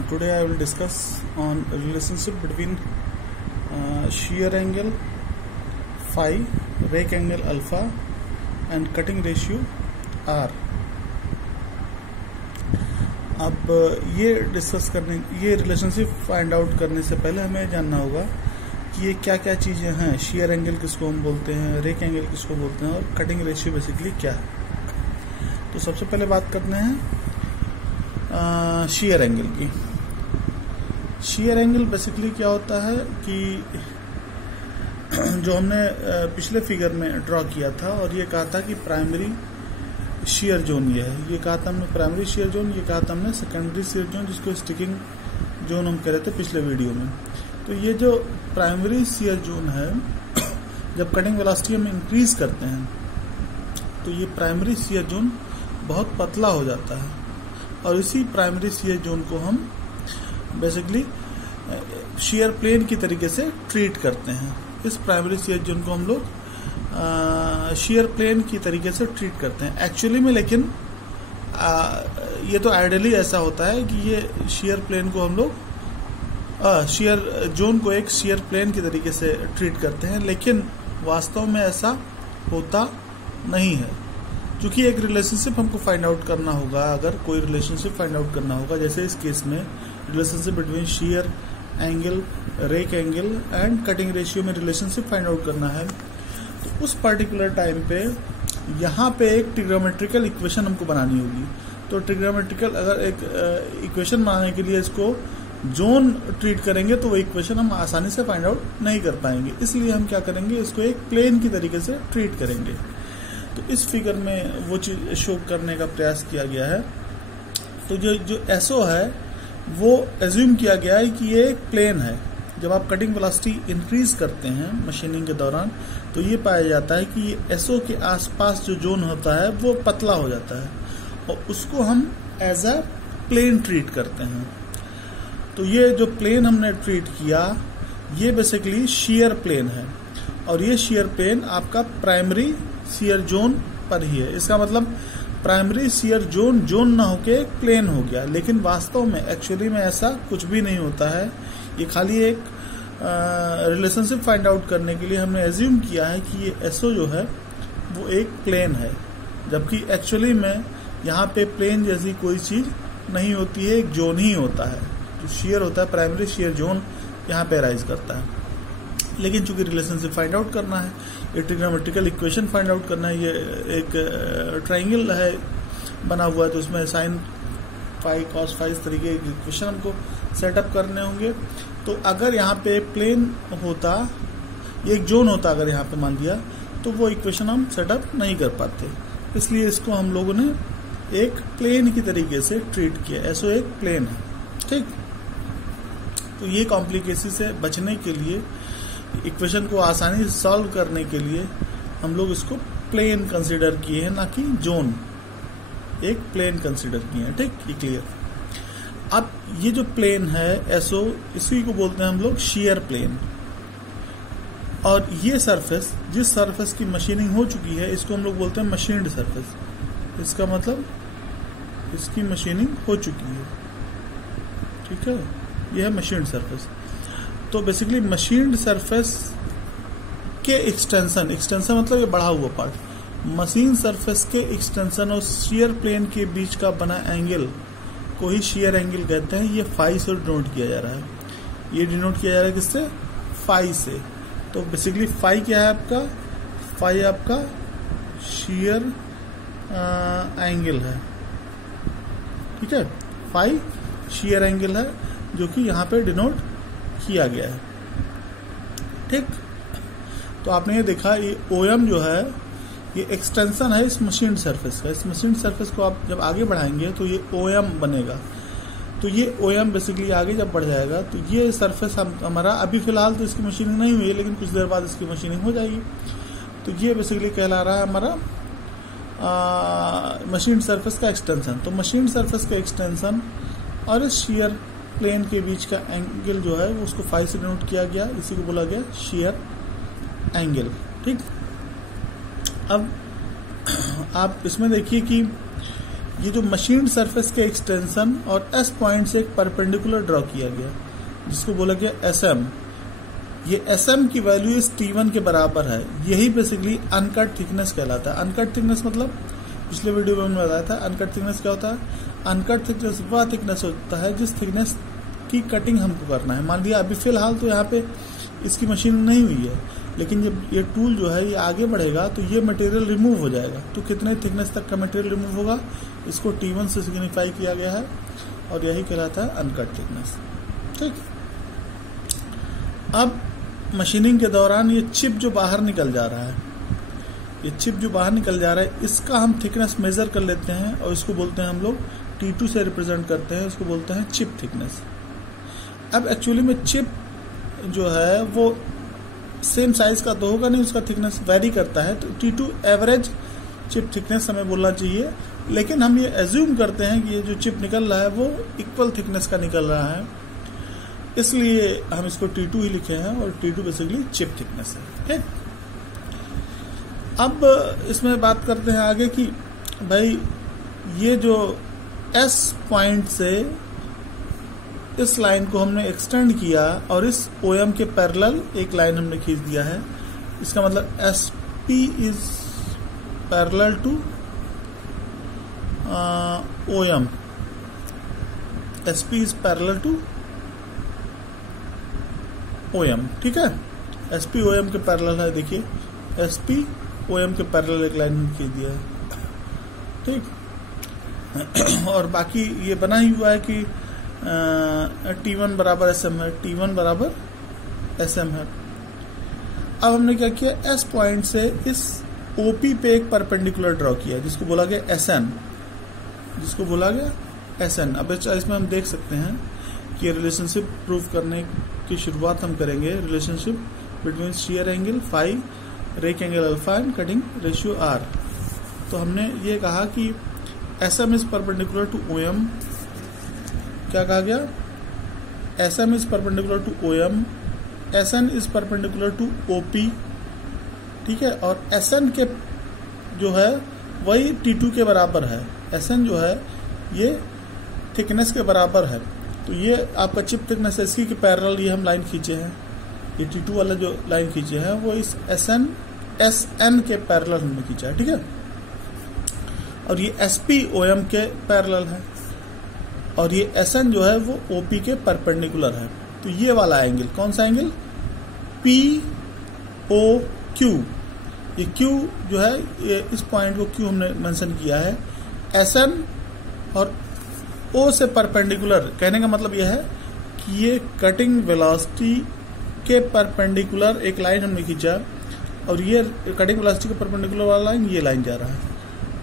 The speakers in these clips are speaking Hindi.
Today I will discuss on relationship between shear angle phi, rake angle alpha and cutting ratio r. अब ये डिस्कस करने, ये रिलेशनशिप फाइंड आउट करने से पहले हमें जानना होगा कि ये क्या क्या चीज़ें हैं। शेयर एंगल किसको हम बोलते हैं, रेक एंगल किसको बोलते हैं और कटिंग रेशियो बेसिकली क्या है। तो सबसे पहले बात करते हैं शेयर एंगल की। शेयर एंगल बेसिकली क्या होता है कि जो हमने पिछले फिगर में ड्रॉ किया था और ये कहा था कि प्राइमरी शेयर जोन ये है, ये कहा था हमने प्राइमरी शेयर जोन, ये कहा था हमने सेकेंडरी शेयर जोन, जिसको स्टिकिंग जोन हम कह रहे थे पिछले वीडियो में। तो ये जो प्राइमरी शेयर जोन है, जब कटिंग वेलोसिटी हम इंक्रीज करते हैं तो ये प्राइमरी शेयर जोन बहुत पतला हो जाता है और इसी प्राइमरी शेयर जोन को हम बेसिकली शेयर प्लेन की तरीके से ट्रीट करते हैं। इस प्राइमरी शेयर जोन को हम लोग शेयर प्लेन की तरीके से ट्रीट करते हैं एक्चुअली में, लेकिन ये तो आइडियली ऐसा होता है कि ये शेयर प्लेन को हम लोग शेयर जोन को एक शेयर प्लेन की तरीके से ट्रीट करते हैं, लेकिन वास्तव में ऐसा होता नहीं है। क्योंकि एक रिलेशनशिप हमको फाइंड आउट करना होगा, अगर कोई रिलेशनशिप फाइंड आउट करना होगा, जैसे इस केस में relationship between shear angle, rake angle and cutting ratio में रिलेशनशिप फाइंड आउट करना है, तो उस पर्टिकुलर टाइम पे यहाँ पे एक ट्रिग्नोमेट्रिकल इक्वेशन हमको बनानी होगी। तो ट्रिग्नोमेट्रिकल अगर एक इक्वेशन बनाने के लिए इसको जोन ट्रीट करेंगे तो वो इक्वेशन हम आसानी से फाइंड आउट नहीं कर पाएंगे, इसलिए हम क्या करेंगे, इसको एक प्लेन की तरीके से ट्रीट करेंगे। तो इस फिगर में वो चीज शो करने का प्रयास किया गया है। तो जो एसओ है वो एज्यूम किया गया है कि ये एक प्लेन है। जब आप कटिंग वेलोसिटी इंक्रीज करते हैं मशीनिंग के दौरान तो ये पाया जाता है कि ये एसओ के आसपास जो जोन होता है वो पतला हो जाता है और उसको हम एज अ प्लेन ट्रीट करते हैं। तो ये जो प्लेन हमने ट्रीट किया ये बेसिकली शेयर प्लेन है और ये शेयर प्लेन आपका प्राइमरी शेयर जोन पर ही है। इसका मतलब प्राइमरी शेयर जोन ना होके एक प्लेन हो गया, लेकिन वास्तव में एक्चुअली में ऐसा कुछ भी नहीं होता है। ये खाली एक रिलेशनशिप फाइंड आउट करने के लिए हमने एज्यूम किया है कि ये एसओ जो है वो एक प्लेन है, जबकि एक्चुअली में यहाँ पे प्लेन जैसी कोई चीज नहीं होती है, एक जोन ही होता है। जो शेयर होता है प्राइमरी शेयर जोन यहाँ पे राइज करता है, लेकिन चूंकि रिलेशनशिप फाइंड आउट करना है, ये ट्रिग्नोमेट्रिकल इक्वेशन फाइंड आउट करना है, ये एक ट्राइंगल है बना हुआ है तो उसमें साइन फाई कॉस फाई इस तरीके के इक्वेशन हमको सेटअप करने होंगे। तो अगर यहाँ पे प्लेन होता, ये एक जोन होता अगर यहाँ पे मान दिया, तो वो इक्वेशन हम सेटअप नहीं कर पाते, इसलिए इसको हम लोगों ने एक प्लेन की तरीके से ट्रीट किया। ऐसो एक प्लेन है, ठीक। तो ये कॉम्प्लिकेशन से बचने के लिए, इक्वेशन को आसानी से सॉल्व करने के लिए हम लोग इसको प्लेन कंसीडर किए हैं, ना कि जोन। एक प्लेन कंसीडर किए हैं, ठीक, ये क्लियर। अब ये जो प्लेन है एसओ, इसी को बोलते हैं हम लोग शेयर प्लेन। और ये सरफेस, जिस सरफेस की मशीनिंग हो चुकी है, इसको हम लोग बोलते हैं मशीन्ड सरफेस। इसका मतलब इसकी मशीनिंग हो चुकी है, ठीक है, ये है मशीन्ड सरफेस। तो बेसिकली मशीन्ड सरफेस के एक्सटेंशन मतलब ये बढ़ा हुआ पार्ट, मशीन सरफेस के एक्सटेंशन और शेयर प्लेन के बीच का बना एंगल को ही शेयर एंगल कहते हैं। ये फाई से डिनोट किया जा रहा है, ये डिनोट किया जा रहा है किससे, फाई से। तो बेसिकली फाई क्या है आपका, फाई आपका शेयर एंगल है, ठीक है, फाई शेयर एंगल है जो कि यहाँ पे डिनोट किया गया है, ठीक। तो आपने ये देखा, ये ओएम जो है ये एक्सटेंशन है इस मशीन सरफेस का। इस मशीन सरफेस को आप जब आगे बढ़ाएंगे तो ये ओएम बनेगा। तो ये ओएम बेसिकली आगे जब बढ़ जाएगा तो ये सरफेस हमारा, अभी फिलहाल तो इसकी मशीनिंग नहीं हुई है, लेकिन कुछ देर बाद इसकी मशीनिंग हो जाएगी। तो ये बेसिकली कहला रहा है हमारा मशीन सरफेस का एक्सटेंशन। तो मशीन सरफेस का एक्सटेंशन और इस शेयर प्लेन के बीच का एंगल जो है उसको फाई से डिनोट किया गया, इसी को बोला गया शेयर एंगल, ठीक। अब आप इसमें देखिए कि ये जो मशीन सरफेस के एक्सटेंशन और एस पॉइंट से एक परपेंडिकुलर ड्रॉ किया गया जिसको बोला गया SM। ये SM की वैल्यू इस T1 के बराबर है। यही बेसिकली अनकट थिकनेस कहलाता है। अनकट थिकनेस मतलब पिछले वीडियो में मैंने बताया था अनकट थिकनेस क्या होता है। अनकट थिकनेस वह थिकनेस होता है जिस थिकनेस की कटिंग हमको करना है। मान लिया अभी फिलहाल तो यहाँ पे इसकी मशीन नहीं हुई है, लेकिन जब ये टूल जो है ये आगे बढ़ेगा तो ये मटेरियल रिमूव हो जाएगा। तो कितने थिकनेस तक का मटेरियल रिमूव होगा, इसको T1 से सिग्निफाई किया गया है और यही कहलाता है अनकट थिकनेस। ठीक, अब मशीनिंग के दौरान ये चिप जो बाहर निकल जा रहा है, ये चिप जो बाहर निकल जा रहा है, इसका हम थिकनेस मेजर कर लेते हैं और इसको बोलते हैं हम लोग T2 से रिप्रेजेंट करते हैं, इसको बोलते हैं चिप थिकनेस। अब एक्चुअली में चिप जो है वो सेम साइज का तो होगा नहीं, उसका थिकनेस वेरी करता है। तो T2 एवरेज चिप थिकनेस हमें बोलना चाहिए, लेकिन हम ये एज्यूम करते हैं कि ये जो चिप निकल रहा है वो इक्वल थिकनेस का निकल रहा है, इसलिए हम इसको T2 ही लिखे हैं और T2 बेसिकली चिप थिकनेस है। ठीक, अब इसमें बात करते हैं आगे कि भाई ये जो S पॉइंट से इस लाइन को हमने एक्सटेंड किया और इस OM के पैरेलल एक लाइन हमने खींच दिया है। इसका मतलब SP is parallel to OM। SP is parallel to OM। ठीक है, SP OM के पैरेलल है। देखिए SP OM के पैरेलल एक लाइन खींच दिया है। ठीक, और बाकी ये बना ही हुआ है कि T1 बराबर SM है, T1 बराबर SM है। अब हमने क्या किया, S पॉइंट से इस OP पे एक परपेंडिकुलर ड्रॉ किया जिसको बोला गया SN, जिसको बोला गया SN। अब इसमें हम देख सकते हैं कि रिलेशनशिप प्रूव करने की शुरुआत हम करेंगे। Relationship between shear angle phi, rake angle alpha and cutting ratio R। तो हमने ये कहा कि SM is perpendicular to OM। क्या कहा गया, SM is perpendicular to OM, SN is perpendicular to OP। ठीक है, और SN के जो है वही T2 के बराबर है। SN जो है ये थिकनेस के बराबर है। तो ये आपका चिप थिकनेस इसकी के पैरेलल ये हम लाइन खींचे हैं। ये T2 वाला जो लाइन खींचे हैं वो इस SN के पैरेलल हमने खींचा है। ठीक है, और ये SP OM के पैरेलल है और ये SN जो है वो OP के परपेंडिकुलर है। तो ये वाला एंगल कौन सा एंगल, POQ। ये Q जो है ये इस पॉइंट को Q हमने मेंशन किया है। SN और O से परपेंडिकुलर, कहने का मतलब यह है कि ये कटिंग वेलोसिटी के परपेंडिकुलर एक लाइन हमने खींचा और ये कटिंग वेलोसिटी के परपेंडिकुलर वाला लाइन ये लाइन जा रहा है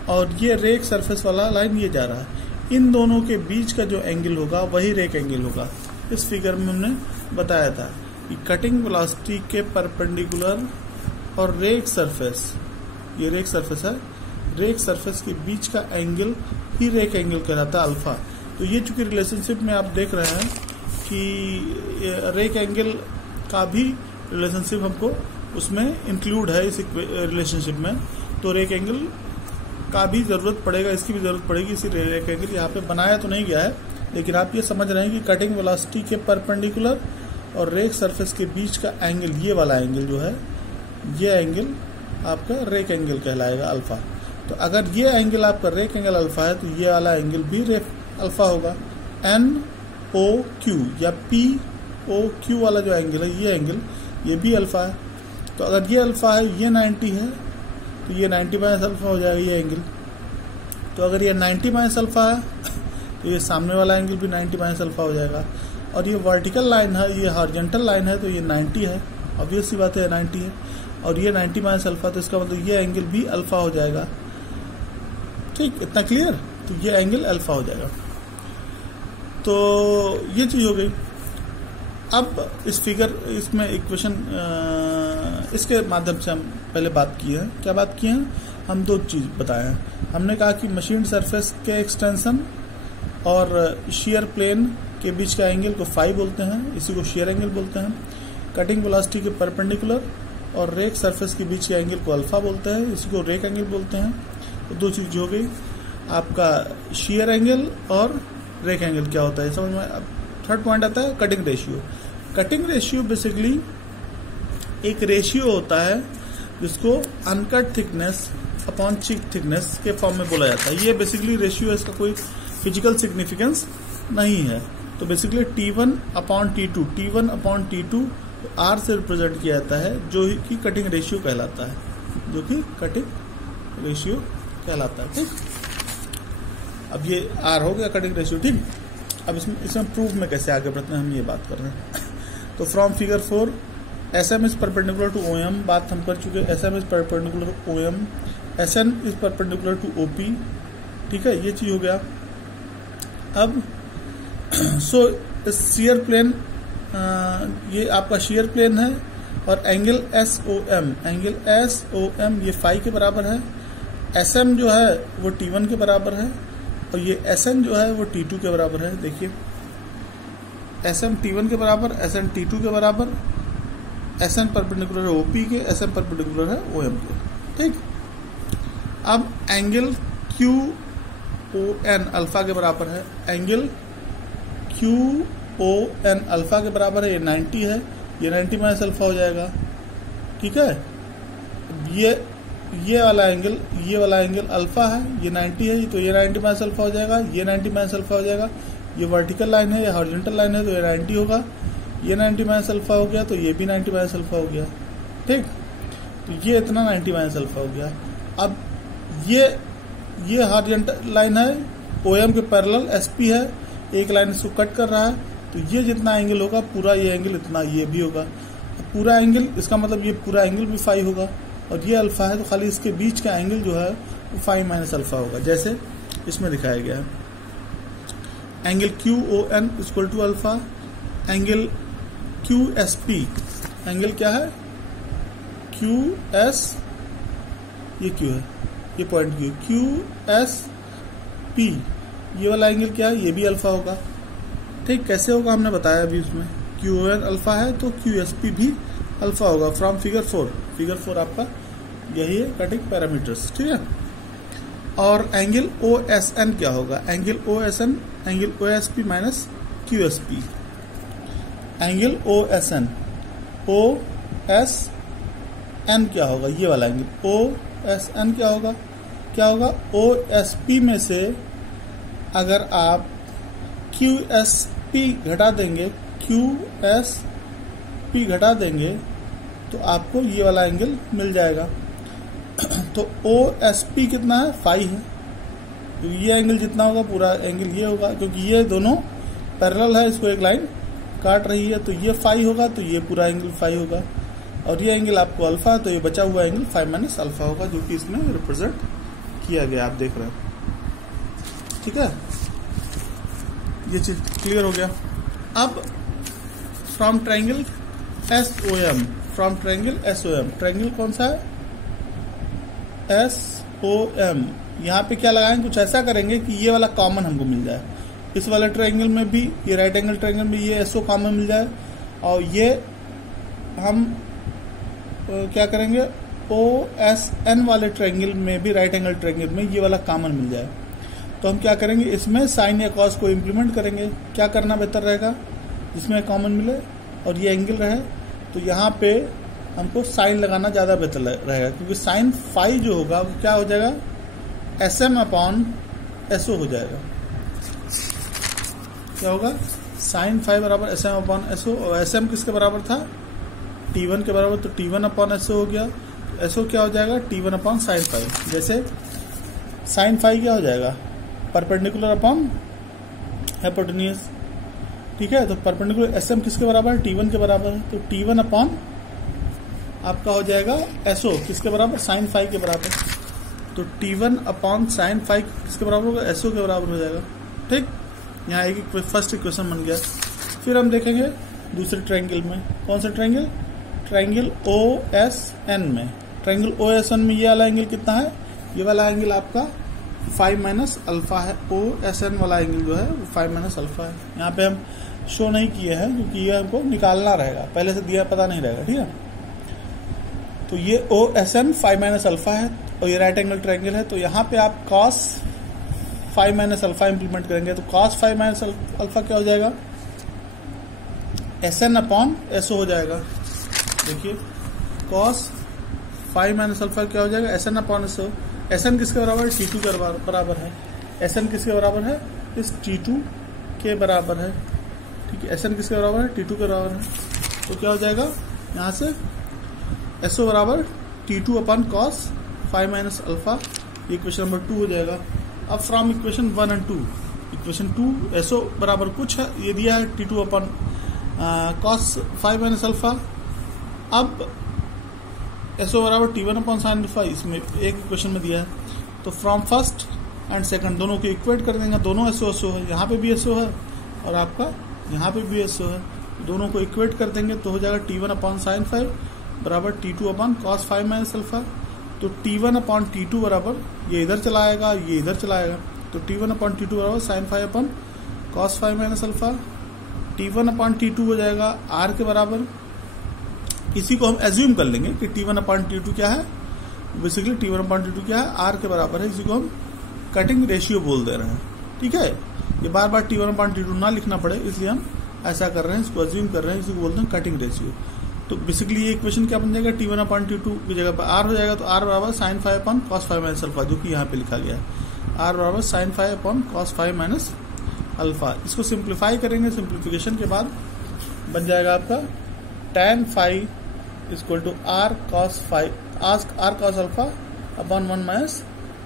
और ये रेक सरफेस वाला लाइन ये जा रहा है। इन दोनों के बीच का जो एंगल होगा वही रेक एंगल होगा। इस फिगर में हमने बताया था कि कटिंग वेलोसिटी के परपेंडिकुलर और रेक सरफेस, ये रेक सरफेस है, रेक सरफेस के बीच का एंगल ही रेक एंगल कहलाता है अल्फा। तो ये चूंकि रिलेशनशिप में आप देख रहे हैं कि रेक एंगल का भी रिलेशनशिप हमको उसमें इंक्लूड है इस रिलेशनशिप में, तो रेक एंगल का भी जरूरत पड़ेगा, इसकी भी जरूरत पड़ेगी। इसी रेक एंगल यहाँ पे बनाया तो नहीं गया है, लेकिन आप ये समझ रहे हैं कि कटिंग वेलोसिटी के परपेंडिकुलर और रेक सरफेस के बीच का एंगल, ये वाला एंगल जो है, ये एंगल आपका रेक एंगल कहलाएगा अल्फा। तो अगर ये एंगल आपका रेक एंगल अल्फा है तो ये वाला एंगल भी रेक अल्फा होगा। NOQ या POQ वाला जो एंगल है, ये एंगल ये भी अल्फा है। तो अगर ये अल्फा है, ये 90 है, तो ये 90 माइनस अल्फा हो जाएगा ये एंगल। तो अगर ये 90 माइनस अल्फा है तो ये सामने वाला एंगल भी 90 माइनस अल्फा हो जाएगा। और ये वर्टिकल लाइन है, ये हॉरिजॉन्टल लाइन है, तो ये 90 है, ऑब्वियस सी बात है 90 है। और ये 90 माइनस अल्फा, तो इसका मतलब ये एंगल भी अल्फा हो जाएगा। ठीक, इतना क्लियर। तो ये एंगल अल्फा हो जाएगा। तो ये चीज हो गई। अब इस फिगर, इसमें इक्वेशन, इसके माध्यम से हम पहले बात की है। क्या बात की है, हम दो चीज बताए हैं। हमने कहा कि मशीन सरफेस के एक्सटेंशन और शियर प्लेन के बीच का एंगल को फाई बोलते हैं, इसी को शियर एंगल बोलते हैं। कटिंग वेलोसिटी के परपेंडिकुलर और रेक सरफेस के बीच के एंगल को अल्फा बोलते हैं, इसी को रेक एंगल बोलते हैं। तो दो चीज हो गई। आपका शेयर एंगल और रेक एंगल क्या होता है समझ में। अब थर्ड पॉइंट आता है cutting ratio. Cutting ratio basically एक रेशियो होता है जिसको अनकट थिकनेस अपॉन चिक थिकनेस के फॉर्म में बोला जाता है। ये बेसिकली रेशियो है, इसका कोई फिजिकल सिग्निफिकेंस नहीं है। तो basically T1 upon T2, T1 upon T2 R से रिप्रेजेंट किया जाता है, जो कि कटिंग रेशियो कहलाता है, जो कि कटिंग रेशियो कहलाता है। ठीक, अब ये R हो गया कटिंग रेशियो। ठीक, अब इसमें प्रूफ में कैसे आगे बढ़ते हैं हम ये बात कर रहे हैं। तो from figure 4 SM is perpendicular to OM, बात हम कर चुके हैं। SM is perpendicular to OM, SN is perpendicular to OP। ठीक है, ये चीज हो गया। अब सो शियर प्लेन, ये आपका शियर प्लेन है और एंगल SOM ये फाई के बराबर है। SM जो है वो T1 के बराबर है और ये SN जो है वो T2 के बराबर है। देखिए SM T1 के बराबर, SN T2 के बराबर, SN परपेंडिकुलर है OP के, SM परपेंडिकुलर है OM के। ठीक, अब एंगल QON अल्फा के बराबर है, एंगल QON अल्फा के बराबर है, ये 90 है, ये 90 माइनस अल्फा हो जाएगा। ठीक है, ये वाला एंगल अल्फा है, ये 90 है, तो ये 90 माइनस अल्फा हो जाएगा, ये 90 माइनस अल्फा हो जाएगा। ये वर्टिकल लाइन है, ये हॉरिजॉन्टल लाइन है, तो ये 90 होगा, ये 90 माइनस अल्फा हो गया, तो ये भी 90 माइनस अल्फा हो गया। ठीक, तो ये इतना 90 माइनस अल्फा हो गया। अब ये हॉरिजॉन्टल लाइन है, OM के पैरेलल SP है, एक लाइन इसको कट कर रहा है, तो ये जितना एंगल होगा पूरा ये एंगल इतना ये भी होगा। पूरा एंगल, इसका मतलब ये पूरा एंगल भी फाई होगा और ये अल्फा है, तो खाली इसके बीच का एंगल जो है वो फाई माइनस अल्फा होगा, जैसे इसमें दिखाया गया है। Angle QON equal to alpha, angle QSP, angle क्या है QS, ये Q है, ये पॉइंट QSP, ये वाला एंगल क्या है, ये भी अल्फा होगा। ठीक, कैसे होगा हमने बताया अभी उसमें। QON अल्फा है तो QSP भी अल्फा होगा फ्रॉम फिगर 4 आपका यही है कटिंग पैरामीटर्स। ठीक है, और एंगल OSN क्या होगा, angle OSN angle OSP minus QSP। Angle OSN क्या होगा, ये वाला एंगल OSN क्या होगा OSP में से अगर आप QSP घटा देंगे तो आपको ये वाला एंगल मिल जाएगा। तो OSP कितना है, फाई है, तो ये एंगल जितना होगा पूरा एंगल ये होगा, क्योंकि ये दोनों पैरेलल है, इसको एक लाइन काट रही है, तो ये फाई होगा, तो ये पूरा एंगल फाई होगा। और ये एंगल आपको अल्फा है, तो ये बचा हुआ एंगल फाई माइनस अल्फा होगा, जो कि इसमें रिप्रेजेंट किया गया, आप देख रहे हैं। ठीक है, ये चीज क्लियर हो गया। अब फ्रॉम ट्रायंगल SOM, ट्रायंगल कौन सा है SOM, यहाँ पे क्या लगाएंगे, कुछ ऐसा करेंगे कि ये वाला कॉमन हमको मिल जाए, इस वाले ट्रायंगल में भी, ये राइट एंगल ट्रायंगल में ये SO कॉमन मिल जाए, और ये हम क्या करेंगे OSN वाले ट्रायंगल में भी, राइट एंगल ट्रायंगल में ये वाला कॉमन मिल जाए। तो हम क्या करेंगे, इसमें साइन या कॉस को इम्प्लीमेंट करेंगे। क्या करना बेहतर रहेगा, जिसमें कॉमन मिले और ये एंगल रहे, तो यहाँ पे हमको साइन लगाना ज़्यादा बेहतर रहेगा, क्योंकि साइन फाई जो होगा वो क्या हो जाएगा, SM अपॉन SO हो जाएगा। क्या होगा, साइन फाई बराबर SM अपॉन SO, और SM किसके बराबर था, T1 के बराबर, तो T1 अपॉन SO हो गया। SO क्या हो जाएगा, T1 अपॉन साइन फाई। जैसे साइन फाई क्या हो जाएगा, परपेंडिकुलर अपॉन हाइपोटेन्यूज। ठीक है, तो परपेंडिकुलर SM किसके बराबर है, T1 के बराबर है, तो T1 अपॉन आपका हो जाएगा SO किसके बराबर, साइन फाई के बराबर, तो T1 अपॉन साइन फाई किसके बराबर होगा, SO के बराबर हो जाएगा। ठीक, यहाँ एक फर्स्ट इक्वेशन बन गया। फिर हम देखेंगे दूसरे ट्रायंगल में, कौन सा ट्रायंगल, ट्रायंगल OSN में। ट्रायंगल OSN में ये वाला एंगल कितना है, ये वाला एंगल आपका फाई माइनस अल्फा है। OSN वाला एंगल जो है वो फाई माइनस अल्फा है। यहाँ पे हम शो नहीं किए हैं क्योंकि ये हमको निकालना रहेगा, पहले से दिया पता नहीं रहेगा। ठीक है, तो ये OSN फाई माइनस अल्फा है और ये राइट एंगल ट्रायंगल है, तो यहाँ पे आप cos five minus alpha implement करेंगे तो कॉस फाइव माइनस अल्फा क्या हो जाएगा, SN अपॉन SO हो जाएगा। देखिए कॉस फाइव माइनस अल्फा क्या हो जाएगा, SN अपॉन SO। SN किसके बराबर है, T2 के बराबर है। SN किसके बराबर है, इस T2 के बराबर है। ठीक है, SN किसके बराबर है, T2 के बराबर है। तो क्या हो जाएगा यहाँ से SO बराबर T2 upon cos five minus alpha. ये इक्वेशन नंबर 2 हो जाएगा। अब from equation 1 and 2, equation 2 SO बराबर कुछ है, ये दिया है T2 upon cos five minus alpha. अब SO बराबर T1 अपॉन साइन अल्फा, इसमें एक इक्वेशन में दिया है। तो फ्रॉम फर्स्ट एंड सेकंड दोनों को इक्वेट कर देंगे, दोनों SO है, यहाँ पे भी SO है और आपका यहाँ पे भी SO है, दोनों को इक्वेट कर देंगे तो हो जाएगा T1 अपॉन साइन फाइव बराबर T2 upon cos five minus alpha. तो T1 अपॉन T2 बराबर ये इधर चला आएगा, ये इधर चला आएगा, तो T1 अपॉन T2 बराबर sine five upon cos five minus alpha. T1 upon T2 हो जाएगा R के बराबर। इसी को हम एज्यूम कर लेंगे कि T1 अपॉन T2 क्या है, बेसिकली T1 अपॉन T2 क्या है, R के बराबर है। इसी को हम कटिंग रेशियो बोल दे रहे हैं। ठीक है, ये बार बार T1 अपॉन T2 ना लिखना पड़े इसलिए हम ऐसा कर रहे हैं, इसको एज्यूम कर रहे हैं, इसी को बोलते हैं कटिंग रेशियो। तो बेसिकली ये इक्वेशन क्या बन जाएगा, T1 अपॉन T2 की जगह पर R हो जाएगा, तो R बराबर sine five upon cos five minus alpha, जो कि यहाँ पे लिखा गया है। R बराबर sine five upon cos five minus alpha. इसको सिंप्लीफाई करेंगे, सिंप्लीफिकेशन के बाद बन जाएगा आपका tan five equal to R cos alpha upon 1 minus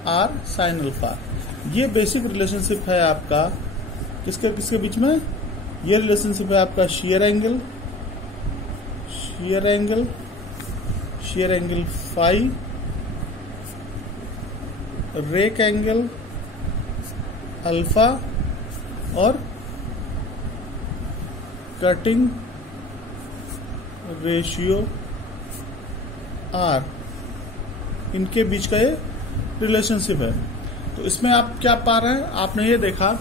R sine alpha. ये बेसिक रिलेशनशिप है आपका किसके किसके बीच में, ये रिलेशनशिप है आपका shear angle phi, rake angle alpha और कटिंग रेशियो R, इनके बीच का ये रिलेशनशिप है। तो इसमें आप क्या पा रहे हैं, आपने ये देखा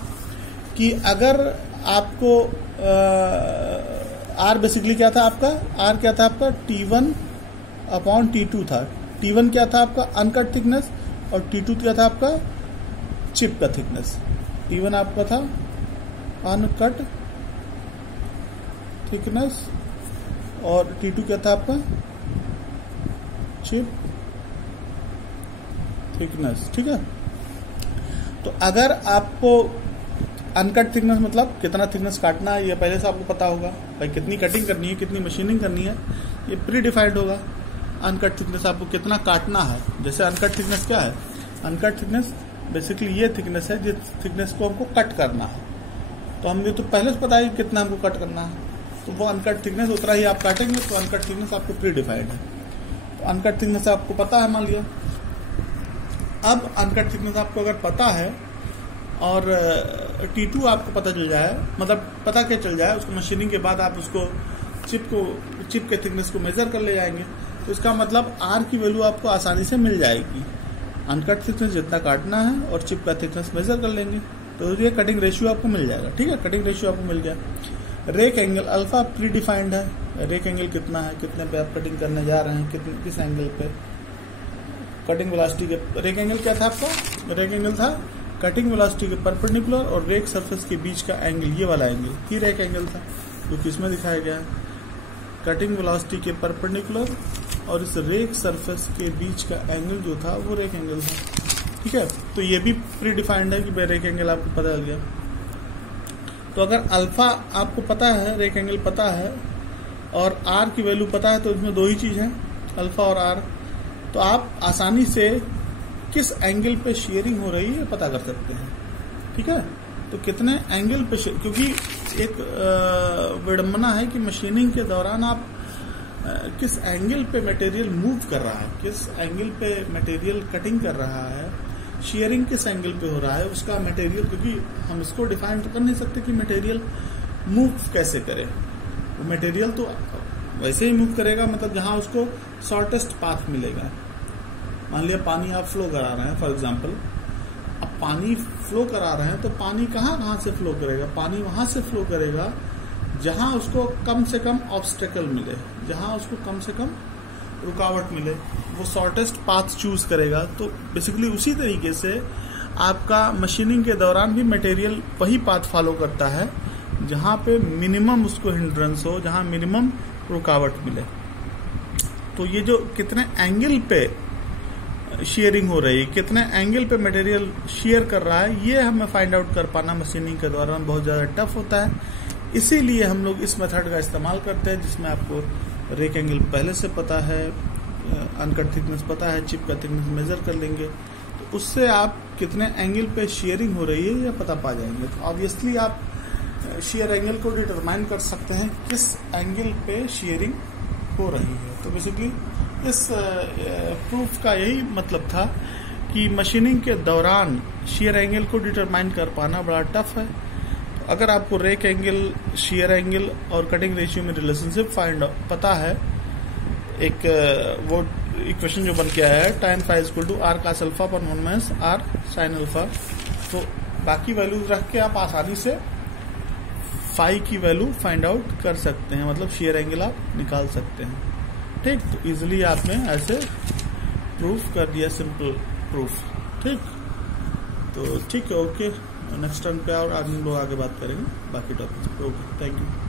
कि अगर आपको R बेसिकली क्या था आपका, R क्या था आपका T1 अपॉन T2 था। T1 क्या था आपका अनकट थिकनेस और T2 क्या था आपका चिप का थिकनेस। T1 आपका था अनकट थिकनेस और T2 क्या था आपका चिप थिकनेस। ठीक है, तो अगर आपको अनकट थिकनेस मतलब कितना थिकनेस काटना है ये पहले से आपको पता होगा, भाई कितनी कटिंग करनी है, कितनी मशीनिंग करनी है, ये प्री डिफाइंड होगा। अनकट थिकनेस आपको कितना काटना है, जैसे अनकट थिकनेस क्या है, अनकट थिकनेस बेसिकली ये थिकनेस है जिस थिकनेस को हमको कट करना है। तो हमें तो पहले से पता है कितना हमको कट करना है, तो वो अनकट थिकनेस उतना ही आप काटेंगे, तो अनकट थिकनेस आपको प्री डिफाइंड है। तो अनकट थिकनेस आपको पता है मान लिया। अब अनकट थिकनेस आपको अगर पता है और T2 आपको पता चल जाए, मतलब पता क्या चल जाए, उसको मशीनिंग के बाद आप उसको चिप के थिकनेस को मेजर कर ले जाएंगे, तो इसका मतलब R की वैल्यू आपको आसानी से मिल जाएगी। अनकट थिकनेस जितना काटना है और चिप का थिकनेस मेजर कर लेंगे तो ये कटिंग रेशियो आपको मिल जाएगा। ठीक है, कटिंग रेशियो आपको मिल गया। Rake angle alpha predefined है, रेक एंगल कितना है, कितने पे आप कटिंग करने जा रहे हैं, किस एंगल पे, कटिंग वेलोसिटी के। रेक एंगल क्या था आपका, रेक एंगल था कटिंग वेलोसिटी के परपेंडिकुलर और रेक सरफेस के बीच का एंगल, ये वाला एंगल ही रेक एंगल था, जो कि इसमें दिखाया गया है। कटिंग वेलोसिटी के परपेंडिकुलर और इस रेक सरफेस के बीच का एंगल जो था वो रेक एंगल था। ठीक है, तो ये भी प्री डिफाइंड है कि रेक एंगल आपको पता चल गया। तो अगर अल्फा आपको पता है, रेक एंगल पता है और R की वैल्यू पता है, तो इसमें दो ही चीज है, अल्फा और R। तो आप आसानी से किस एंगल पे शेयरिंग हो रही है पता कर सकते हैं। ठीक है, तो कितने एंगल पे, क्योंकि एक विडंबना है कि मशीनिंग के दौरान आप किस एंगल पे मटेरियल मूव कर रहा है, किस एंगल पे मटेरियल कटिंग कर रहा है, शेयरिंग किस एंगल पे हो रहा है उसका मटेरियल, क्योंकि हम इसको डिफाइन तो कर नहीं सकते कि मटेरियल मूव कैसे करे। वो मटेरियल तो वैसे ही मूव करेगा, मतलब जहां उसको शॉर्टेस्ट पाथ मिलेगा। मान लिया पानी आप फ्लो करा रहे हैं फॉर एग्जांपल, अब पानी फ्लो करा रहे हैं तो पानी कहाँ से फ्लो करेगा, पानी वहां से फ्लो करेगा जहां उसको कम से कम ऑब्स्टेकल मिले, जहां उसको कम से कम रुकावट मिले, वो शॉर्टेस्ट पाथ चूज करेगा। तो बेसिकली उसी तरीके से आपका मशीनिंग के दौरान भी मटेरियल वही पाथ फॉलो करता है जहां पे मिनिमम उसको हिंड्रेंस हो, जहां मिनिमम रुकावट मिले। तो ये जो कितने एंगल पे शेयरिंग हो रही है, कितने एंगल पे मटेरियल शेयर कर रहा है, ये हमें फाइंड आउट कर पाना मशीनिंग के दौरान बहुत ज़्यादा टफ होता है। इसीलिए हम लोग इस मेथड का इस्तेमाल करते हैं जिसमें आपको रेक एंगल पहले से पता है, अनकट थिकनेस पता है, चिप का थिकनेस मेजर कर लेंगे, तो उससे आप कितने एंगल पे शेयरिंग हो रही है ये पता पा जाएंगे। तो ऑब्वियसली आप शेयर एंगल को डिटरमाइन कर सकते हैं किस एंगल पे शेयरिंग हो रही है। तो बेसिकली इस प्रूफ का यही मतलब था कि मशीनिंग के दौरान शेयर एंगल को डिटरमाइन कर पाना बड़ा टफ है। तो अगर आपको रेक एंगल, शेयर एंगल और कटिंग रेशियो में रिलेशनशिप पता है, एक वो इक्वेशन जो बन के आया है tan phi = r cos alpha पर 1 - r sin अल्फा, तो बाकी वैल्यूज रख के आप आसानी से फाई की वैल्यू फाइंड आउट कर सकते हैं, मतलब शेयर एंगल आप निकाल सकते हैं। ठीक, तो इजिली आपने ऐसे प्रूफ कर दिया, सिंपल प्रूफ। ठीक, तो ठीक है, ओके, नेक्स्ट टर्न पे और हम लोग आगे बात करेंगे बाकी टॉपिक्स पे। Okay, thank you.